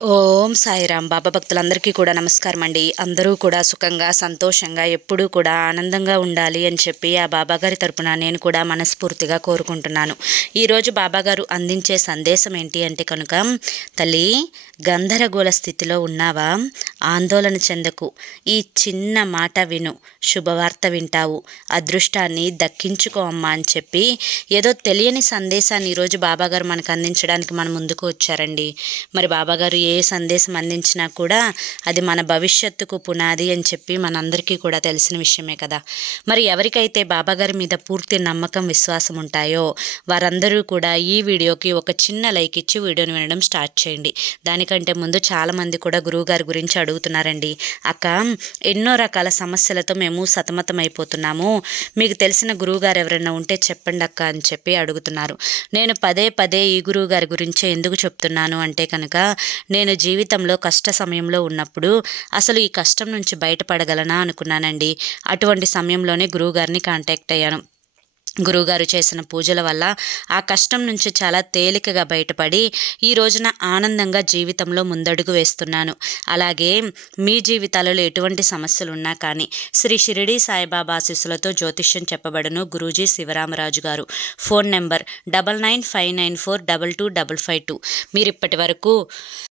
ఓం సాయిరాం బాబా భక్తులందరికీ కూడా నమస్కారం అండి అందరూ కూడా సుఖంగా సంతోషంగా ఎప్పుడూ కూడా ఆనందంగా ఉండాలి అని చెప్పి ఆ బాబాగారి తరపున నేను కూడా మనస్ఫూర్తిగా కోరుకుంటున్నాను. ఈరోజు బాబాగారు అందించే సందేశం ఏంటి అంటే కనుక తల్లి గందరగోళ స్థితిలో ఉన్నావా? ఆందోళన చెందకు. ఈ చిన్న మాట విను. శుభవార్త వింటావు. అదృష్టాన్ని దక్కించుకో అమ్మా అని చెప్పి ఏదో తెలియని సందేశాన్ని ఈరోజు బాబాగారు మనకు అందించడానికి మన ముందుకు వచ్చారండి. మరి బాబాగారు ఏ సందేశం అందించినా కూడా అది మన భవిష్యత్తుకు పునాది అని చెప్పి మనందరికీ కూడా తెలిసిన విషయమే కదా. మరి ఎవరికైతే బాబాగారి మీద పూర్తి నమ్మకం విశ్వాసం ఉంటాయో వారందరూ కూడా ఈ వీడియోకి ఒక చిన్న లైక్ ఇచ్చి వీడియోని వినడం స్టార్ట్ చేయండి. దానికంటే ముందు చాలామంది కూడా గురువుగారి గురించి అడుగుతున్నారండి. అక్క ఎన్నో రకాల సమస్యలతో మేము సతమతం అయిపోతున్నాము మీకు తెలిసిన గురువుగారు ఎవరైనా ఉంటే చెప్పండి అక్క అని చెప్పి అడుగుతున్నారు. నేను పదే పదే ఈ గురువుగారి గురించే ఎందుకు చెప్తున్నాను అంటే కనుక నేను జీవితంలో కష్ట సమయంలో ఉన్నప్పుడు అసలు ఈ కష్టం నుంచి బయటపడగలనా అనుకున్నానండి. అటువంటి సమయంలోనే గురువుగారిని కాంటాక్ట్ అయ్యాను. గురువుగారు చేసిన పూజల వల్ల ఆ కష్టం నుంచి చాలా తేలికగా బయటపడి ఈ రోజున ఆనందంగా జీవితంలో ముందడుగు వేస్తున్నాను. అలాగే మీ జీవితాలలో ఎటువంటి సమస్యలు ఉన్నా కానీ శ్రీ షిరిడి సాయిబాబా ఆశీస్సులతో జ్యోతిష్యం చెప్పబడను గురూజీ శివరామరాజు గారు. Phone number double nine five nine four double two double five two. మీరు ఇప్పటి వరకు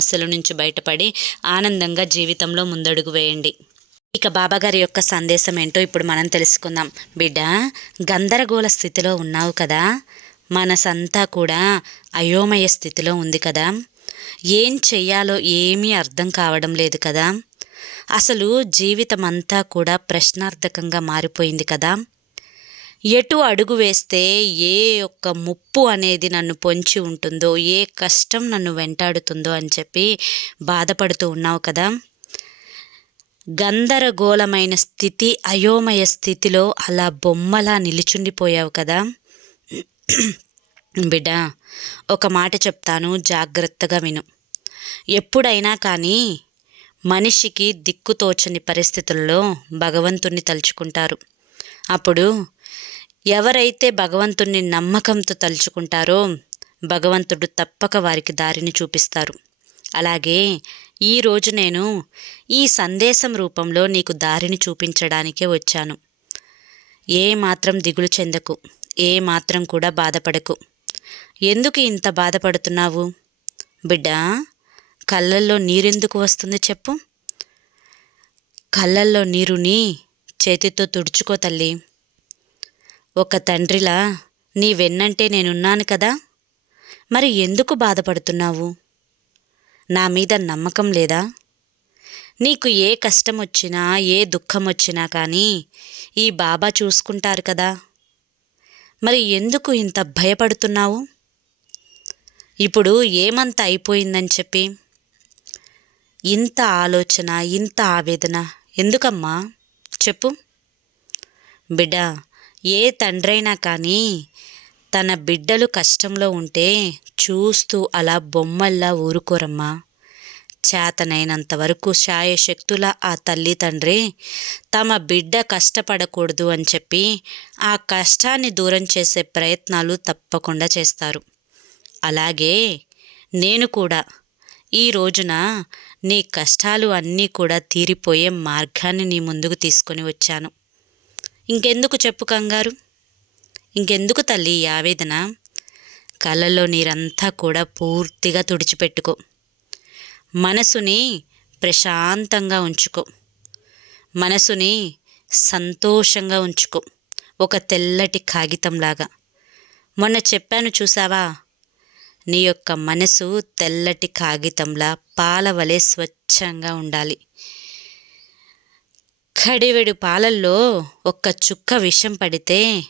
సమస్యల నుంచి బయటపడి ఆనందంగా జీవితంలో ముందడుగు వేయండి. ఇక బాబాగారి యొక్క సందేశం ఏంటో ఇప్పుడు మనం తెలుసుకుందాం. బిడ్డ గందరగోళ స్థితిలో ఉన్నావు కదా. మనసంతా కూడా అయోమయ స్థితిలో ఉంది కదా. ఏం చెయ్యాలో ఏమీ అర్థం కావడం లేదు కదా. అసలు జీవితం అంతా కూడా ప్రశ్నార్థకంగా మారిపోయింది కదా. ఎటు అడుగు వేస్తే ఏ యొక్క ముప్పు అనేది నన్ను పొంచి ఉంటుందో ఏ కష్టం నన్ను వెంటాడుతుందో అని చెప్పి బాధపడుతూ ఉన్నావు కదా. గందరగోళమైన స్థితి అయోమయ స్థితిలో అలా బొమ్మలా నిలుచుండిపోయావు కదా. బిడ్డ ఒక మాట చెప్తాను జాగ్రత్తగా విను. ఎప్పుడైనా కానీ మనిషికి దిక్కుతోచని పరిస్థితుల్లో భగవంతుణ్ణి తలుచుకుంటారు. అప్పుడు ఎవరైతే భగవంతుణ్ణి నమ్మకంతో తలుచుకుంటారో భగవంతుడు తప్పక వారికి దారిని చూపిస్తారు. అలాగే ఈరోజు నేను ఈ సందేశం రూపంలో నీకు దారిని చూపించడానికే వచ్చాను. ఏ మాత్రం దిగులు చెందకు ఏ మాత్రం కూడా బాధపడకు. ఎందుకు ఇంత బాధపడుతున్నావు? బిడ్డా కళ్ళల్లో నీరెందుకు వస్తుంది చెప్పు. కళ్ళల్లో నీరుని చేతితో తుడుచుకో తల్లి. ఒక తండ్రిలా నీ వెన్నంటే నేనున్నాను కదా? మరి ఎందుకు బాధపడుతున్నావు? నా మీద నమ్మకం లేదా? నీకు ఏ కష్టం వచ్చినా ఏ దుఃఖం వచ్చినా కానీ ఈ బాబా చూసుకుంటారు కదా? మరి ఎందుకు ఇంత భయపడుతున్నావు? ఇప్పుడు ఏమంత అయిపోయిందని చెప్పి? ఇంత ఆలోచన ఇంత ఆవేదన ఎందుకమ్మా? చెప్పు. బిడ్డ ఏ తండ్రైనా కానీ తన బిడ్డలు కష్టంలో ఉంటే చూస్తూ అలా బొమ్మల్లా ఊరుకోరమ్మా. చేతనైనంత వరకు శాయశక్తుల ఆ తల్లి తండ్రి తమ బిడ్డ కష్టపడకూడదు అని చెప్పి ఆ కష్టాన్ని దూరం చేసే ప్రయత్నాలు తప్పకుండా చేస్తారు. అలాగే నేను కూడా ఈ రోజున నీ కష్టాలు అన్నీ కూడా తీరిపోయే మార్గాన్ని నీ ముందుకు తీసుకొని వచ్చాను. ఇంకెందుకు చెప్పు కంగారు? ఇంకెందుకు తల్లి ఈ ఆవేదన? కళ్ళల్లో నీరంతా కూడా పూర్తిగా తుడిచిపెట్టుకో. మనసుని ప్రశాంతంగా ఉంచుకో. మనసుని సంతోషంగా ఉంచుకో. ఒక తెల్లటి కాగితంలాగా. మొన్న చెప్పాను చూసావా? నీ యొక్క మనసు తెల్లటి కాగితంలా పాలవలే స్వచ్ఛంగా ఉండాలి. కడివెడు పాలల్లో ఒక్క చుక్క విషం పడితే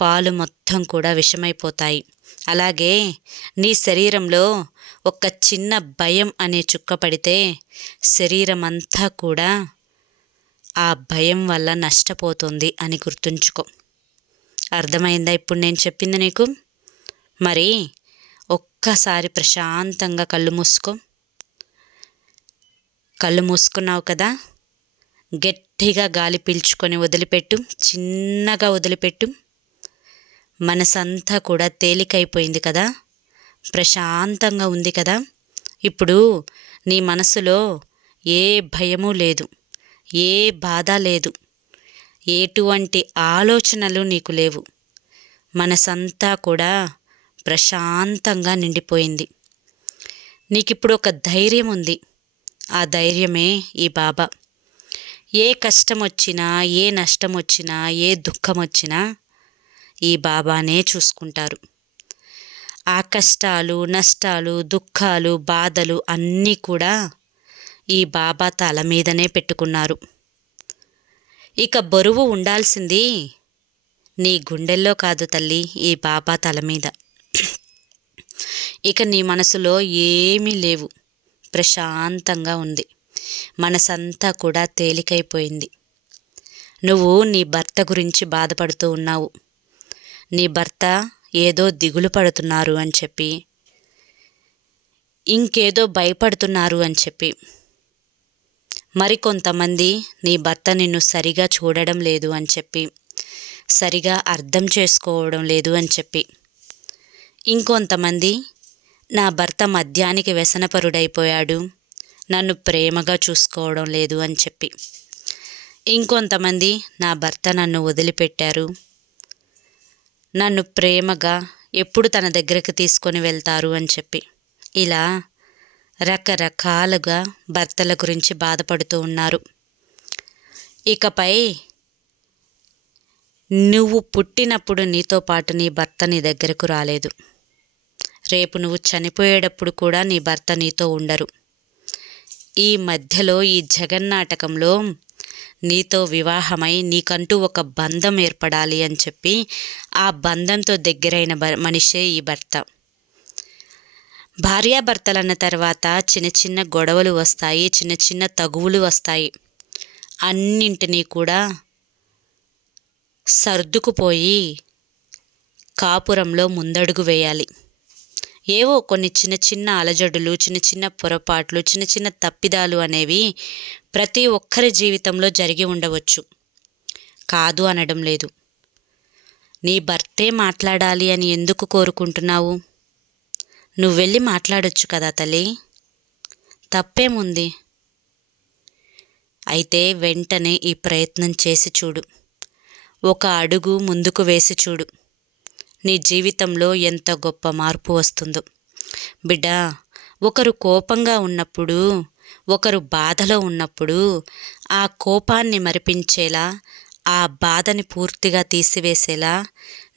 పాలు మొత్తం కూడా విషమైపోతాయి. అలాగే నీ శరీరంలో ఒక చిన్న భయం అనే చుక్క పడితే శరీరం అంతా కూడా ఆ భయం వల్ల నష్టపోతుంది అని గుర్తుంచుకో. అర్థమైందా ఇప్పుడు నేను చెప్పింది నీకు? మరి ఒక్కసారి ప్రశాంతంగా కళ్ళు మూసుకో. కళ్ళు మూసుకున్నావు కదా? గట్టిగా గాలి పీల్చుకొని వదిలిపెట్టు చిన్నగా వదిలిపెట్టు. మనసంతా కూడా తేలికైపోయింది కదా? ప్రశాంతంగా ఉంది కదా? ఇప్పుడు నీ మనసులో ఏ భయము లేదు ఏ బాధ లేదు ఎటువంటి ఆలోచనలు నీకు లేవు. మనసంతా కూడా ప్రశాంతంగా నిండిపోయింది. నీకిప్పుడు ఒక ధైర్యం ఉంది. ఆ ధైర్యమే ఈ బాబా. ఏ కష్టం వచ్చినా ఏ నష్టం వచ్చినా ఏ దుఃఖం వచ్చినా ఈ బాబానే చూసుకుంటారు. ఆ కష్టాలు నష్టాలు దుఃఖాలు బాధలు అన్నీ కూడా ఈ బాబా తల మీదనే పెట్టుకున్నారు. ఇక బరువు ఉండాల్సింది నీ గుండెల్లో కాదు తల్లి ఈ బాబా తల మీద. ఇక నీ మనసులో ఏమీ లేవు. ప్రశాంతంగా ఉంది. మనసంతా కూడా తేలికైపోయింది. నువ్వు నీ భర్త గురించి బాధపడుతూ ఉన్నావు. నీ భర్త ఏదో దిగులు పడుతున్నారు అని చెప్పి ఇంకేదో భయపడుతున్నారు అని చెప్పి. మరికొంతమంది నీ భర్త నిన్ను సరిగా చూడడం లేదు అని చెప్పి సరిగా అర్థం చేసుకోవడం లేదు అని చెప్పి. ఇంకొంతమంది నా భర్త మద్యానికి వ్యసనపరుడైపోయాడు. నన్ను ప్రేమగా చూసుకోవడం లేదు అని చెప్పి. ఇంకొంతమంది నా భర్త నన్ను వదిలిపెట్టారు. నన్ను ప్రేమగా ఎప్పుడు తన దగ్గరకు తీసుకొని వెళ్తారు అని చెప్పి. ఇలా రకరకాలుగా భర్తల గురించి బాధపడుతూ ఉన్నారు. ఇకపై నువ్వు పుట్టినప్పుడు నీతో పాటు నీ భర్త నీ దగ్గరకు రాలేదు. రేపు నువ్వు చనిపోయేటప్పుడు కూడా నీ భర్త నీతో ఉండరు. ఈ మధ్యలో ఈ జగన్నాటకంలో నీతో వివాహమై నీకంటూ ఒక బంధం ఏర్పడాలి అని చెప్పి ఆ బంధంతో దగ్గరైన మనిషే ఈ భర్త. భార్యాభర్తలన్న తర్వాత చిన్న చిన్న గొడవలు వస్తాయి చిన్న చిన్న తగువులు వస్తాయి. అన్నింటినీ కూడా సర్దుకుపోయి కాపురంలో ముందడుగు వేయాలి. ఏవో కొన్ని చిన్న చిన్న అలజడులు చిన్న చిన్న పొరపాట్లు చిన్న చిన్న తప్పిదాలు అనేవి ప్రతి ఒక్కరి జీవితంలో జరిగి ఉండవచ్చు. కాదు అనడం లేదు. నీ భర్తే మాట్లాడాలి అని ఎందుకు కోరుకుంటున్నావు? నువ్వు వెళ్ళి మాట్లాడొచ్చు కదా తల్లి. తప్పేముంది? అయితే వెంటనే ఈ ప్రయత్నం చేసి చూడు. ఒక అడుగు ముందుకు వేసి చూడు. నీ జీవితంలో ఎంత గొప్ప మార్పు వస్తుందో. బిడ్డ ఒకరు కోపంగా ఉన్నప్పుడు ఒకరు బాధలో ఉన్నప్పుడు ఆ కోపాన్ని మరిపించేలా ఆ బాధని పూర్తిగా తీసివేసేలా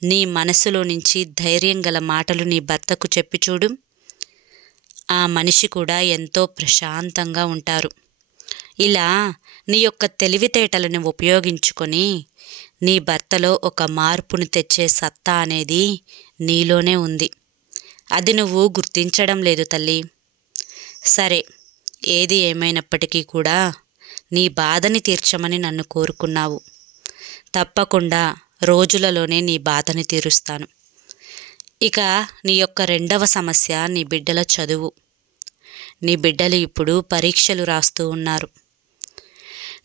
నీ మనసులో నుంచి ధైర్యం గల మాటలు నీ భర్తకు చెప్పి చూడు. ఆ మనిషి కూడా ఎంతో ప్రశాంతంగా ఉంటారు. ఇలా నీ యొక్క తెలివితేటలను ఉపయోగించుకొని నీ భర్తలో ఒక మార్పును తెచ్చే సత్తా అనేది నీలోనే ఉంది. అది నువ్వు గుర్తించడం లేదు తల్లి. సరే ఏది ఏమైనప్పటికీ కూడా నీ బాధని తీర్చమని నన్ను కోరుకున్నావు. తప్పకుండా రోజులలోనే నీ బాధని తీరుస్తాను. ఇక నీ యొక్క రెండవ సమస్య నీ బిడ్డల చదువు. నీ బిడ్డలు ఇప్పుడు పరీక్షలు రాస్తూ ఉన్నారు.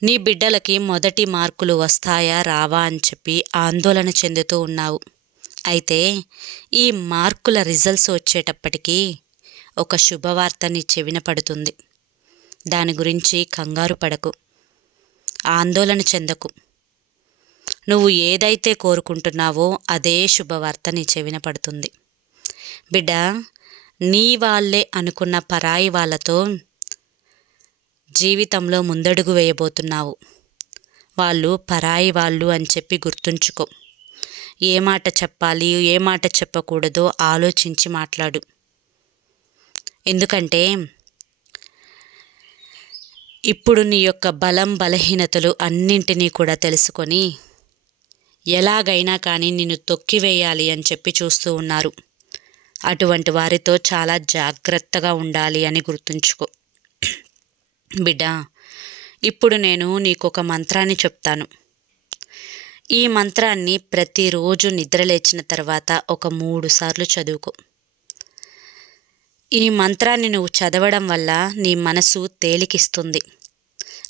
నీ బిడ్డలకి మొదటి మార్కులు వస్తాయా రావా అని చెప్పి ఆందోళన చెందుతూ ఉన్నావు. అయితే ఈ మార్కుల రిజల్ట్స్ వచ్చేటప్పటికీ ఒక శుభవార్త నీ చెవిన పడుతుంది. దాని గురించి కంగారు పడకు. ఆందోళన చెందకు. నువ్వు ఏదైతే కోరుకుంటున్నావో అదే శుభవార్త నీ చెవిన పడుతుంది. బిడ్డ నీ వాళ్ళే అనుకున్న పరాయి వాళ్ళతో జీవితంలో ముందడుగు వేయబోతున్నావు. వాళ్ళు పరాయి వాళ్ళు అని చెప్పి గుర్తుంచుకో. ఏ మాట చెప్పాలి ఏ మాట చెప్పకూడదో ఆలోచించి మాట్లాడు. ఎందుకంటే ఇప్పుడు నీ యొక్క బలం బలహీనతలు అన్నింటినీ కూడా తెలుసుకొని ఎలాగైనా కానీ నిన్ను తొక్కివేయాలి అని చెప్పి చూస్తూ ఉన్నారు. అటువంటి వారితో చాలా జాగ్రత్తగా ఉండాలి అని గుర్తుంచుకో. బిడ్డ ఇప్పుడు నేను నీకు ఒక మంత్రాన్ని చెప్తాను. ఈ మంత్రాన్ని ప్రతిరోజు నిద్రలేచిన తర్వాత ఒక మూడు సార్లు చదువుకో. ఈ మంత్రాన్ని నువ్వు చదవడం వల్ల నీ మనసు తేలికిస్తుంది.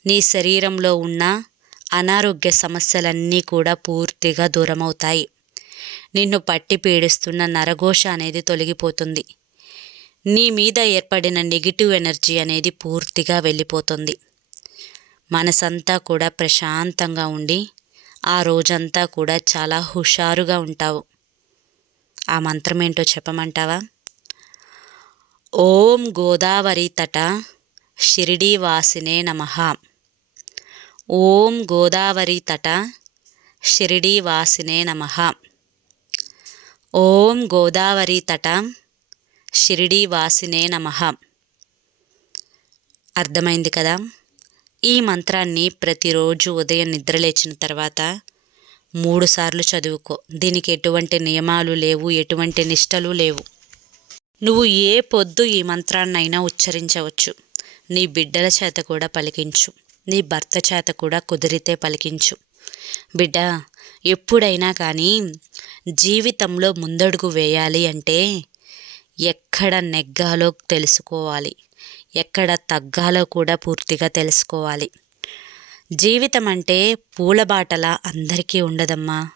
నీ శరీరంలో ఉన్న అనారోగ్య సమస్యలన్నీ కూడా పూర్తిగా దూరమవుతాయి. నిన్ను పట్టి పీడిస్తున్న నరఘోష అనేది తొలగిపోతుంది. నీ మీద ఏర్పడిన నెగిటివ్ ఎనర్జీ అనేది పూర్తిగా వెళ్ళిపోతుంది. మనసంతా కూడా ప్రశాంతంగా ఉండి ఆ రోజంతా కూడా చాలా హుషారుగా ఉంటావు. ఆ మంత్రం ఏంటో చెప్పమంటావా? ఓం గోదావరి తట షిరిడీ వాసినే నమ. ఓం గోదావరి తట షిరిడీ వాసినే నమ. ఓం గోదావరి తట షిరిడీ వాసినే నమ. అర్థమైంది కదా? ఈ మంత్రాన్ని ప్రతిరోజు ఉదయం నిద్రలేచిన తర్వాత మూడు సార్లు చదువుకో. దీనికి ఎటువంటి నియమాలు లేవు ఎటువంటి నిష్టలు లేవు. నువ్వు ఏ పొద్దు ఈ మంత్రాన్నైనా ఉచ్చరించవచ్చు. నీ బిడ్డల చేత కూడా పలికించు. నీ భర్త చేత కూడా కుదిరితే పలికించు. బిడ్డ ఎప్పుడైనా కానీ జీవితంలో ముందడుగు వేయాలి అంటే ఎక్కడ నెగ్గాలో తెలుసుకోవాలి. ఎక్కడ తగ్గాలో కూడా పూర్తిగా తెలుసుకోవాలి. జీవితం అంటే పూలబాటల అందరికీ ఉండదమ్మా.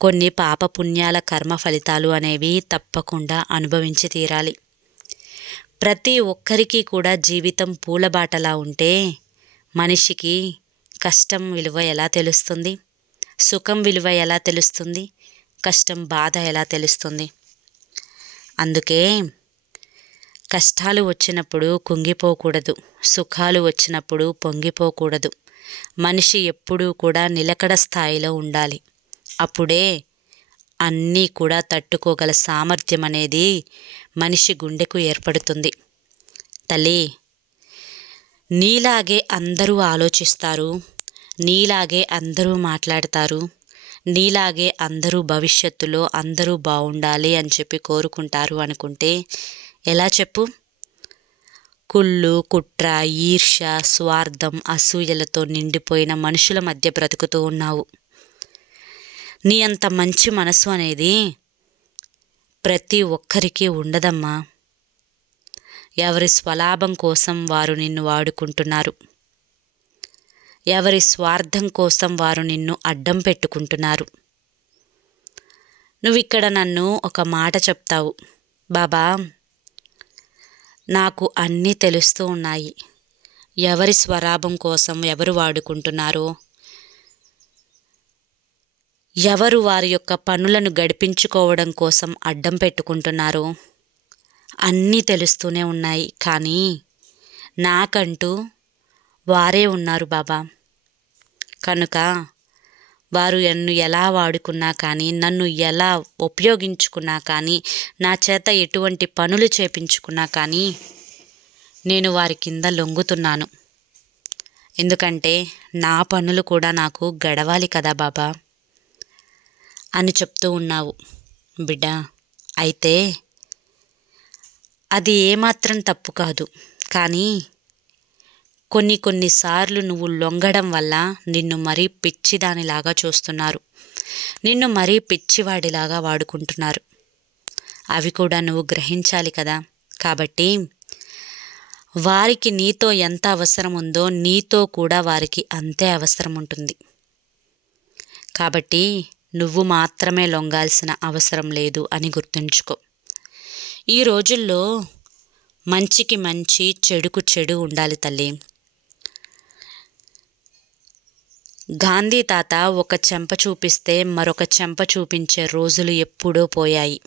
కొన్ని పాపపుణ్యాల కర్మ ఫలితాలు అనేవి తప్పకుండా అనుభవించి తీరాలి. ప్రతి ఒక్కరికి కూడా జీవితం పూలబాటలా ఉంటే మనిషికి కష్టం విలువ ఎలా తెలుస్తుంది? సుఖం విలువ ఎలా తెలుస్తుంది? కష్టం బాధ ఎలా తెలుస్తుంది? అందుకే కష్టాలు వచ్చినప్పుడు కుంగిపోకూడదు సుఖాలు వచ్చినప్పుడు పొంగిపోకూడదు. మనిషి ఎప్పుడూ కూడా నిలకడ స్థాయిలో ఉండాలి. అప్పుడే అన్నీ కూడా తట్టుకోగల సామర్థ్యం అనేది మనిషి గుండెకు ఏర్పడుతుంది. తల్లి నీలాగే అందరూ ఆలోచిస్తారు నీలాగే అందరూ మాట్లాడతారు నీలాగే అందరూ భవిష్యత్తులో అందరూ బాగుండాలి అని చెప్పి కోరుకుంటారు అనుకుంటే ఎలా చెప్పు? కుళ్ళు కుట్ర ఈర్ష స్వార్థం అసూయలతో నిండిపోయిన మనుషుల మధ్య బ్రతుకుతూ ఉన్నావు. నీ అంత మంచి మనసు అనేది ప్రతి ఒక్కరికి ఉండదమ్మా. ఎవరి స్వలాభం కోసం వారు నిన్ను వాడుకుంటున్నారు. ఎవరి స్వార్థం కోసం వారు నిన్ను అడ్డం పెట్టుకుంటున్నారు. నువ్వు ఇక్కడ నన్ను ఒక మాట చెప్తావు. బాబా నాకు అన్నీ తెలుస్తూ ఉన్నాయి. ఎవరి స్వరాభం కోసం ఎవరు వాడుకుంటున్నారో ఎవరు వారి యొక్క పనులను గడిపించుకోవడం కోసం అడ్డం పెట్టుకుంటున్నారో అన్నీ తెలుస్తూనే ఉన్నాయి. కానీ నాకంటూ వారే ఉన్నారు బాబా. కనుక వారు నన్ను ఎలా వాడుకున్నా కానీ నన్ను ఎలా ఉపయోగించుకున్నా కానీ నా చేత ఎటువంటి పనులు చేపించుకున్నా కానీ నేను వారి కింద లొంగుతున్నాను. ఎందుకంటే నా పనులు కూడా నాకు గడవాలి కదా బాబా అని చెప్తూ ఉన్నావు. బిడ్డ అయితే అది ఏమాత్రం తప్పు కాదు. కానీ కొన్ని కొన్నిసార్లు నువ్వు లొంగడం వల్ల నిన్ను మరీ పిచ్చిదానిలాగా చూస్తున్నారు. నిన్ను మరీ పిచ్చివాడిలాగా వాడుకుంటున్నారు. అవి కూడా నువ్వు గ్రహించాలి కదా. కాబట్టి వారికి నీతో ఎంత అవసరం ఉందో నీతో కూడా వారికి అంతే అవసరం ఉంటుంది. కాబట్టి నువ్వు మాత్రమే లొంగాల్సిన అవసరం లేదు అని గుర్తుంచుకో. ఈ రోజుల్లో మంచికి మంచి చెడుకు చెడు ఉండాలి తల్లి. గాంధీ తాత ఒక చెంప చూపిస్తే మరొక చెంప చూపించే రోజులు ఎప్పుడో పోయాయి.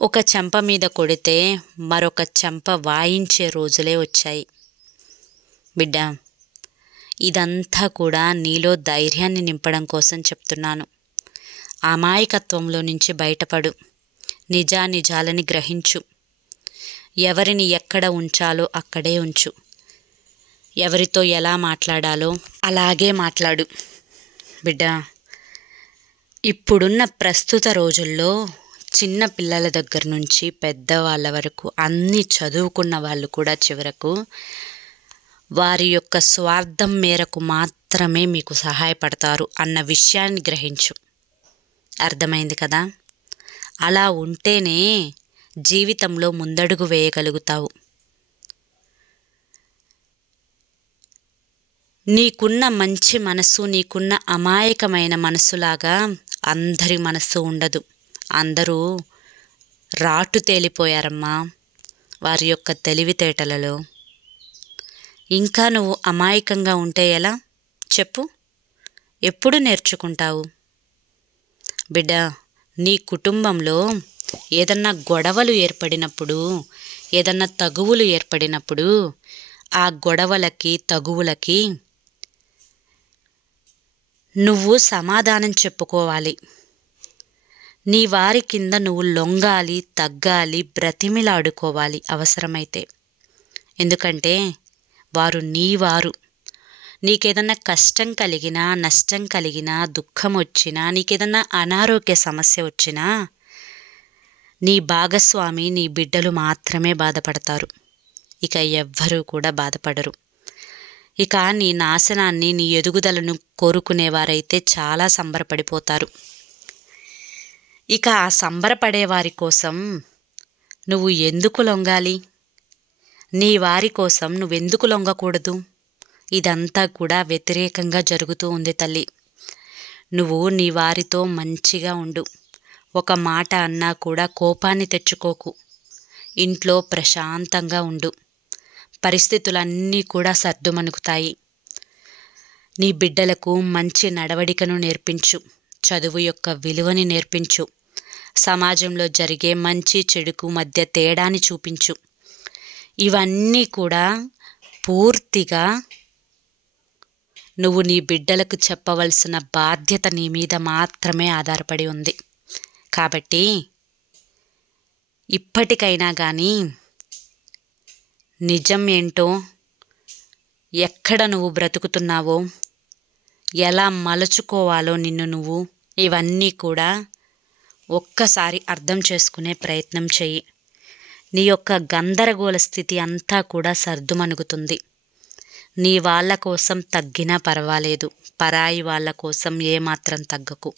ఒక చెంప మీద కొడితే మరొక చెంప వాయించే రోజులే వచ్చాయి. బిడ్డ ఇదంతా కూడా నీలో ధైర్యాన్ని నింపడం కోసం చెప్తున్నాను. అమాయకత్వంలో నుంచి బయటపడు. నిజానిజాలని గ్రహించు. ఎవరిని ఎక్కడ ఉంచాలో అక్కడే ఉంచు. ఎవరితో ఎలా మాట్లాడాలో అలాగే మాట్లాడు. బిడ్డ ఇప్పుడున్న ప్రస్తుత రోజుల్లో చిన్న పిల్లల దగ్గర నుంచి పెద్దవాళ్ళ వరకు అన్ని చదువుకున్న వాళ్ళు కూడా చివరకు వారి యొక్క స్వార్థం మేరకు మాత్రమే మీకు సహాయపడతారు అన్న విషయాన్ని గ్రహించు. అర్థమైంది కదా? అలా ఉంటేనే జీవితంలో ముందడుగు వేయగలుగుతావు. నీకున్న మంచి మనసు నీకున్న అమాయకమైన మనసులాగా అందరి మనసు ఉండదు. అందరూ రాటు తేలిపోయారమ్మా వారి యొక్క తెలివితేటలలో. ఇంకా నువ్వు అమాయకంగా ఉంటే ఎలా? చెప్పు. ఎప్పుడు నేర్చుకుంటావు? బిడ్డ నీ కుటుంబంలో ఏదన్నా గొడవలు ఏర్పడినప్పుడు ఏదన్నా తగువులు ఏర్పడినప్పుడు ఆ గొడవలకి తగువులకి నువ్వు సమాధానం చెప్పుకోవాలి. నీ వారి కింద నువ్వు లొంగాలి తగ్గాలి బ్రతిమిలాడుకోవాలి అవసరమైతే. ఎందుకంటే వారు నీ వారు నీకేదన్నా కష్టం కలిగినా నష్టం కలిగినా దుఃఖం వచ్చినా నీకేదన్నా అనారోగ్య సమస్య వచ్చినా నీ భాగస్వామి నీ బిడ్డలు మాత్రమే బాధపడతారు. ఇక ఎవ్వరూ కూడా బాధపడరు. ఇక నీ నాశనాన్ని నీ ఎదుగుదలను కోరుకునేవారైతే చాలా సంబరపడిపోతారు. ఇక ఆ సంబరపడే వారి కోసం నువ్వు ఎందుకు లొంగాలి? నీ వారి కోసం నువ్వెందుకు లొంగకూడదు? ఇదంతా కూడా వ్యతిరేకంగా జరుగుతూ ఉంది తల్లి. నువ్వు నీ వారితో మంచిగా ఉండు. ఒక మాట అన్నా కూడా కోపాన్ని తెచ్చుకోకు. ఇంట్లో ప్రశాంతంగా ఉండు. పరిస్థితులన్నీ కూడా సర్దుమణుకుతాయి. నీ బిడ్డలకు మంచి నడవడికను నేర్పించు. చదువు యొక్క విలువని నేర్పించు. సమాజంలో జరిగే మంచి చెడుకు మధ్య తేడాని చూపించు. ఇవన్నీ కూడా పూర్తిగా నువ్వు నీ బిడ్డలకు చెప్పవలసిన బాధ్యత నీ మీద మాత్రమే ఆధారపడి ఉంది. కాబట్టి ఇప్పటికైనా కానీ నిజం ఏంటో ఎక్కడ నువ్వు బ్రతుకుతున్నావో? ఎలా మలుచుకోవాలో నిన్ను నువ్వు? ఇవన్నీ కూడా ఒక్కసారి అర్థం చేసుకునే ప్రయత్నం చెయ్యి. నీ యొక్క గందరగోళ స్థితి అంతా కూడా సర్దుమణుగుతుంది. నీ వాళ్ళ కోసం తగ్గినా పర్వాలేదు. పరాయి వాళ్ళ కోసం ఏమాత్రం తగ్గకు.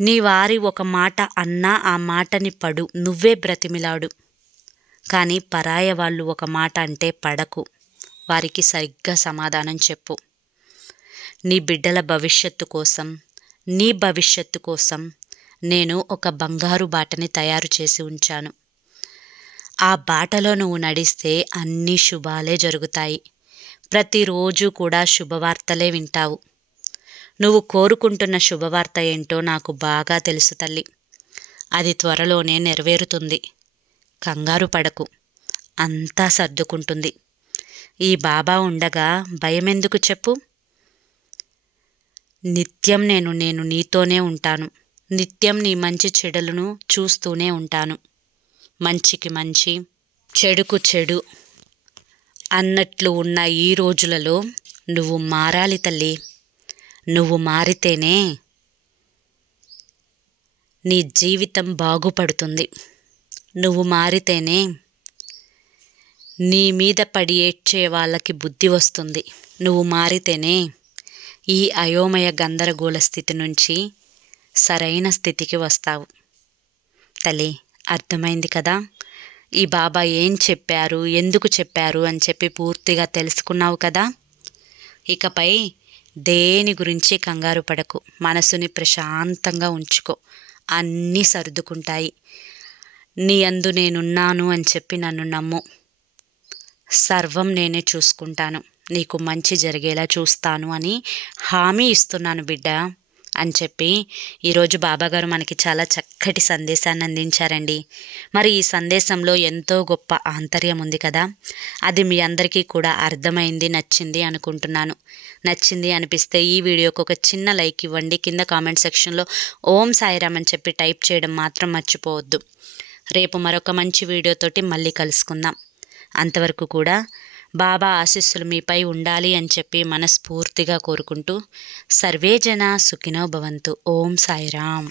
నీ వారి ఒక మాట అన్నా ఆ మాటని పడు. నువ్వే బ్రతిమిలాడు. కానీ పరాయ వాళ్ళు ఒక మాట అంటే పడకు. వారికి సరిగ్గా సమాధానం చెప్పు. నీ బిడ్డల భవిష్యత్తు కోసం నీ భవిష్యత్తు కోసం నేను ఒక బంగారు బాటని తయారు చేసి ఉంచాను. ఆ బాటలో నువ్వు నడిస్తే అన్ని శుభాలే జరుగుతాయి. ప్రతిరోజు కూడా శుభవార్తలే వింటావు. నువ్వు కోరుకుంటున్న శుభవార్త ఏంటో నాకు బాగా తెలుసు తల్లి. అది త్వరలోనే నెరవేరుతుంది. కంగారు పడకు. అంతా సర్దుకుంటుంది. ఈ బాబా ఉండగా భయమెందుకు చెప్పు? నిత్యం నేను నేను నీతోనే ఉంటాను. నిత్యం నీ మంచి చెడులను చూస్తూనే ఉంటాను. మంచికి మంచి చెడుకు చెడు. అన్నట్లు ఉన్న ఈ రోజులలో నువ్వు మారాలి తల్లి. నువ్వు మారితేనే నీ జీవితం బాగుపడుతుంది. నువ్వు మారితేనే నీ మీద పడి ఏడ్చే వాళ్ళకి బుద్ధి వస్తుంది. నువ్వు మారితేనే ఈ అయోమయ గందరగోళ స్థితి నుంచి సరైన స్థితికి వస్తావు. తల్లి అర్థమైంది కదా? ఈ బాబా ఏం చెప్పారు? ఎందుకు చెప్పారు? అని చెప్పి పూర్తిగా తెలుసుకున్నావు కదా? ఇకపై దేని గురించి కంగారు పడకు. మనసుని ప్రశాంతంగా ఉంచుకో. అన్నీ సర్దుకుంటాయి. నీ అందు నేనున్నాను అని చెప్పి నన్ను నమ్ము. సర్వం నేనే చూసుకుంటాను. నీకు మంచి జరిగేలా చూస్తాను అని హామీ ఇస్తున్నాను బిడ్డ అని చెప్పి ఈరోజు బాబాగారు మనకి చాలా చక్కటి సందేశాన్ని అందించారండి. మరి ఈ సందేశంలో ఎంతో గొప్ప ఆంతర్యం ఉంది కదా. అది మీ అందరికీ కూడా అర్థమైంది నచ్చింది అనుకుంటున్నాను. నచ్చింది అనిపిస్తే ఈ వీడియోకి ఒక చిన్న లైక్ ఇవ్వండి. కింద కామెంట్ సెక్షన్లో ఓం సాయిరామ్ అని చెప్పి టైప్ చేయడం మాత్రం మర్చిపోవద్దు. రేపు మరొక మంచి వీడియోతోటి మళ్ళీ కలుసుకుందాం. అంతవరకు కూడా బాబా ఆశీస్సులు మీపై ఉండాలి అని చెప్పి మనస్ఫూర్తిగా కోరుకుంటూ సర్వేజన సుఖినో భవంతు. ఓం సాయిరామ్.